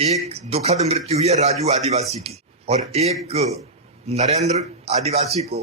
एक दुखद मृत्यु हुई है राजू आदिवासी की और एक नरेंद्र आदिवासी को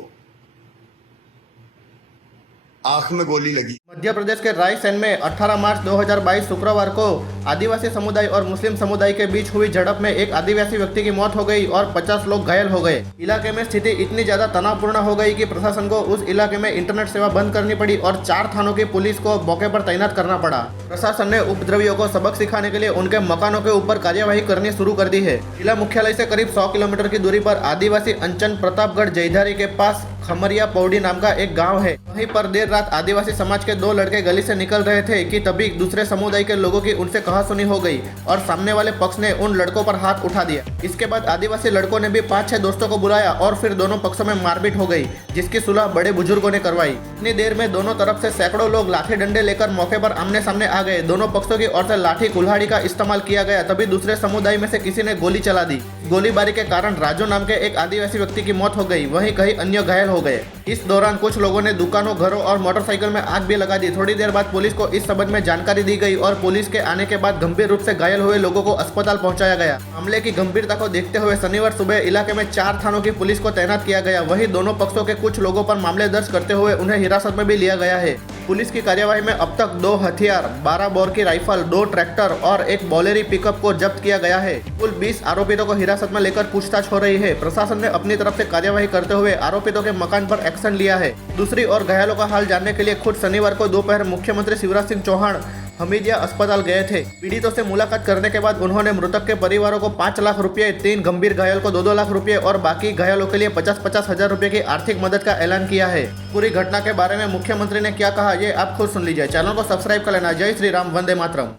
आंख में गोली लगी। मध्य प्रदेश के रायसेन में 18 मार्च 2022 शुक्रवार को आदिवासी समुदाय और मुस्लिम समुदाय के बीच हुई झड़प में एक आदिवासी व्यक्ति की मौत हो गई और 50 लोग घायल हो गए। इलाके में स्थिति इतनी ज्यादा तनावपूर्ण हो गई कि प्रशासन को उस इलाके में इंटरनेट सेवा बंद करनी पड़ी और 4 थानों की पुलिस को मौके पर तैनात करना पड़ा। प्रशासन ने उपद्रवियों को सबक सिखाने के लिए उनके मकानों के ऊपर कार्यवाही करनी शुरू कर दी है। जिला मुख्यालय से करीब 100 किलोमीटर की दूरी पर आदिवासी अंचन प्रतापगढ़ जयधारी के पास खमरिया पौड़ी नाम का एक गांव है। वहीं पर देर रात आदिवासी समाज के 2 लड़के गली से निकल रहे थे कि तभी दूसरे समुदाय के लोगों की उनसे कहासुनी हो गई और सामने वाले पक्ष ने उन लड़कों पर हाथ उठा दिया। इसके बाद आदिवासी लड़कों ने भी 5-6 दोस्तों को बुलाया और फिर दोनों पक्षों में मारपीट हो गई, जिसकी सुलह बड़े बुजुर्गों ने करवाई। इतनी देर में दोनों तरफ से सैकड़ों लोग लाठी डंडे लेकर मौके पर आमने सामने आ गए। दोनों पक्षों की ओर से लाठी कुल्हाड़ी का इस्तेमाल किया गया। तभी दूसरे समुदाय में से किसी ने गोली चला दी। गोलीबारी के कारण राजू नाम के एक आदिवासी व्यक्ति की मौत हो गई, वहीं कई अन्य घायल हो गए। इस दौरान कुछ लोगों ने दुकानों, घरों और मोटरसाइकिल में आग भी लगा दी। थोड़ी देर बाद पुलिस को इस संबंध में जानकारी दी गई और पुलिस के आने के बाद गंभीर रूप से घायल हुए लोगों को अस्पताल पहुंचाया गया। मामले की गंभीरता को देखते हुए शनिवार सुबह इलाके में 4 थानों की पुलिस को तैनात किया गया। वहीं दोनों पक्षों के कुछ लोगों पर मामले दर्ज करते हुए उन्हें हिरासत में भी लिया गया है। पुलिस की कार्यवाही में अब तक 2 हथियार, 12 बोर की राइफल, 2 ट्रैक्टर और एक बोलेरो पिकअप को जब्त किया गया है। कुल 20 आरोपितों को हिरासत में लेकर पूछताछ हो रही है। प्रशासन ने अपनी तरफ से कार्यवाही करते हुए आरोपितों के मकान पर एक्शन लिया है। दूसरी ओर घायलों का हाल जानने के लिए खुद शनिवार को दोपहर मुख्यमंत्री शिवराज सिंह चौहान हमीदिया अस्पताल गए थे। पीड़ितों से मुलाकात करने के बाद उन्होंने मृतक के परिवारों को 5 लाख रुपए, 3 गंभीर घायल को 2-2 लाख रुपए और बाकी घायलों के लिए 50-50 हजार रुपए की आर्थिक मदद का ऐलान किया है। पूरी घटना के बारे में मुख्यमंत्री ने क्या कहा, ये आप खुद सुन लीजिए। चैनल को सब्सक्राइब कर लेना। जय श्री राम, वंदे मातरम।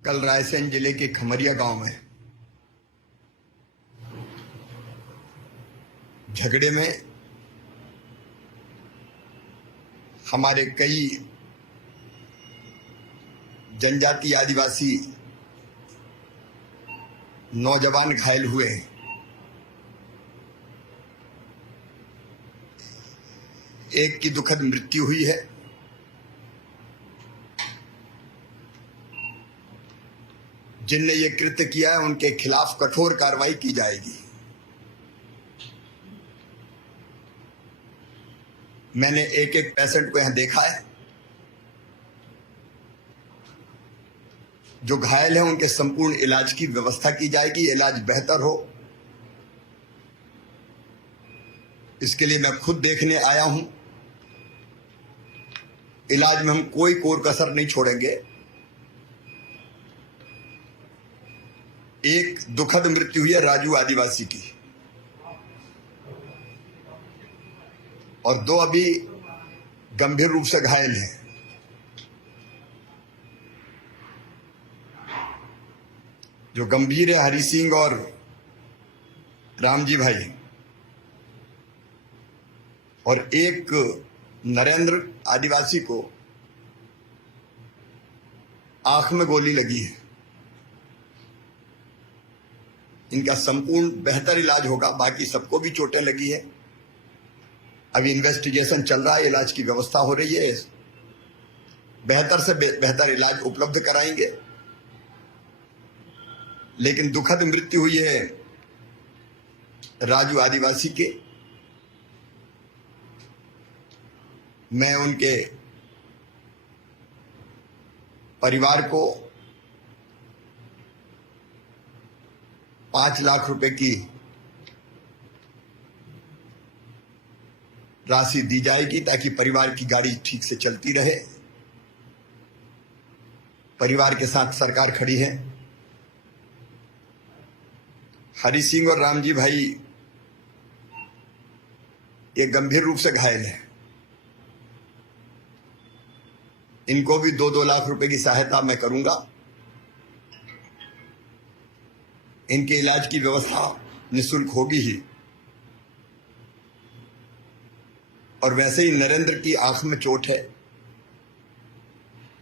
कल रायसेन जिले के खमरिया गांव में झगड़े में हमारे कई जनजाति आदिवासी नौजवान घायल हुए हैं। एक की दुखद मृत्यु हुई है। जिनने ये कृत्य किया है उनके खिलाफ कठोर कार्रवाई की जाएगी। मैंने एक पेशेंट को यहां देखा है। जो घायल है उनके संपूर्ण इलाज की व्यवस्था की जाएगी। इलाज बेहतर हो, इसके लिए मैं खुद देखने आया हूं। इलाज में हम कोई कोर कसर नहीं छोड़ेंगे। एक दुखद मृत्यु हुई है राजू आदिवासी की और 2 अभी गंभीर रूप से घायल हैं। जो गंभीर है हरि सिंह और रामजी भाई, और एक नरेंद्र आदिवासी को आंख में गोली लगी है। इनका संपूर्ण बेहतर इलाज होगा। बाकी सबको भी चोटें लगी है। अभी इन्वेस्टिगेशन चल रहा है, इलाज की व्यवस्था हो रही है। बेहतर से बेहतर इलाज उपलब्ध कराएंगे। लेकिन दुखद मृत्यु हुई है राजू आदिवासी के। मैं उनके परिवार को 5 लाख रुपए की राशि दी जाएगी ताकि परिवार की गाड़ी ठीक से चलती रहे। परिवार के साथ सरकार खड़ी है। हरि सिंह और रामजी भाई ये गंभीर रूप से घायल है। इनको भी 2-2 लाख रुपए की सहायता मैं करूंगा। इनके इलाज की व्यवस्था निःशुल्क होगी ही। और वैसे ही नरेंद्र की आंख में चोट है,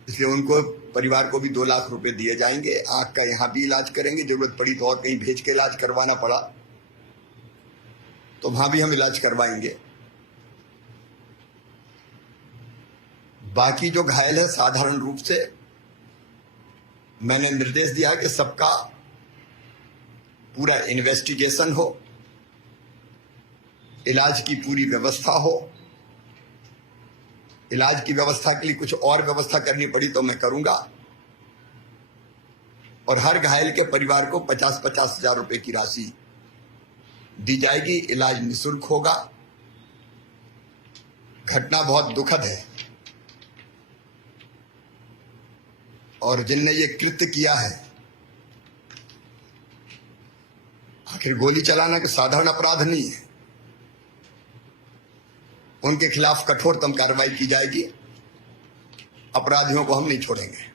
इसलिए उनको परिवार को भी 2 लाख रुपए दिए जाएंगे। आंख का यहां भी इलाज करेंगे। जरूरत पड़ी तो और कहीं भेज के इलाज करवाना पड़ा तो वहां भी हम इलाज करवाएंगे। बाकी जो घायल है साधारण रूप से मैंने निर्देश दिया कि सबका पूरा इन्वेस्टिगेशन हो, इलाज की पूरी व्यवस्था हो। इलाज की व्यवस्था के लिए कुछ और व्यवस्था करनी पड़ी तो मैं करूंगा। और हर घायल के परिवार को 50-50 हजार रुपए की राशि दी जाएगी। इलाज निःशुल्क होगा। घटना बहुत दुखद है और जिनने ये कृत्य किया है, आखिर गोली चलाना कोई साधारण अपराध नहीं है। उनके खिलाफ कठोरतम कार्रवाई की जाएगी। अपराधियों को हम नहीं छोड़ेंगे।